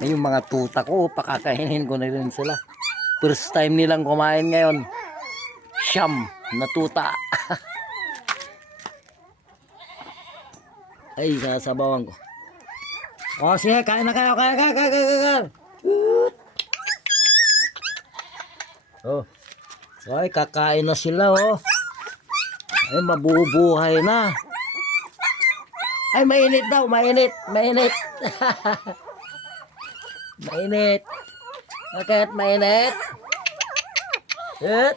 Yung mga tuta ko, pakakainin ko na rin sila. First time nilang kumain ngayon. Siyam na tuta. Ay, sasabawan ko. O, sige, kain na kayo, kain. Oh. Ay, kakain na sila, oh. Ay, mabubuhay na. Ay, mainit daw, mainit. Mainit. Bakit mainit? Good.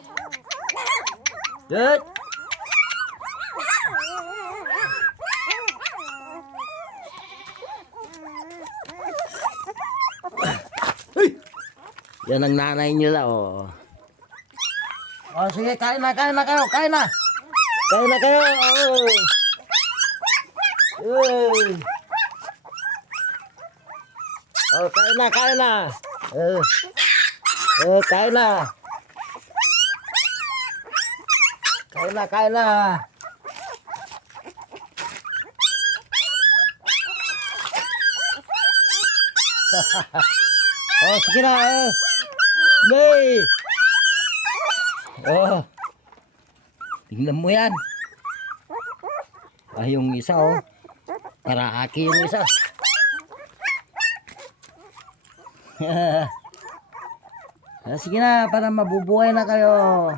Yan ang nanay nila, oh. Oh, sige, kain na kayo. Kain na kayo. Oh, kain na. Kain na. Kain na. Oh, sige na. Nay. Oh. Tingnan mo yan. Yung isa, oh. Para aki yung isa. Sige na, para mabubuhay na kayo.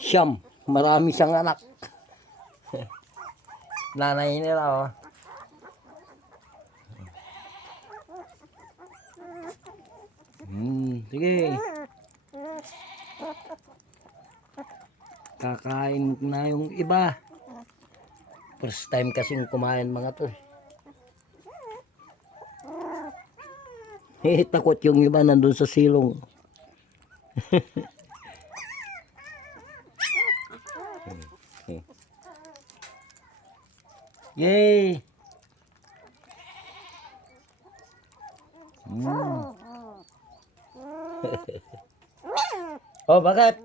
Siyam. Marami siyang anak. Nanay nila, oh. Sige. Kakain na yung iba. First time kasing kumain mga to. Takot yung iba nandun sa silong. Yay! Oh, bakit?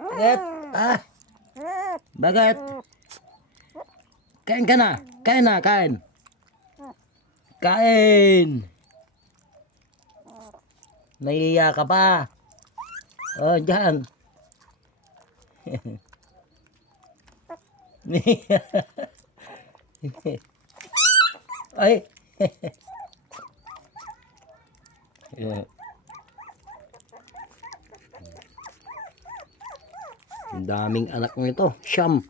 Bakit? Bakit? Kain ka na. Kain. Nahiya ka pa. Oh, dyan. Ay. Yeah. Ang daming anak nito, siyam.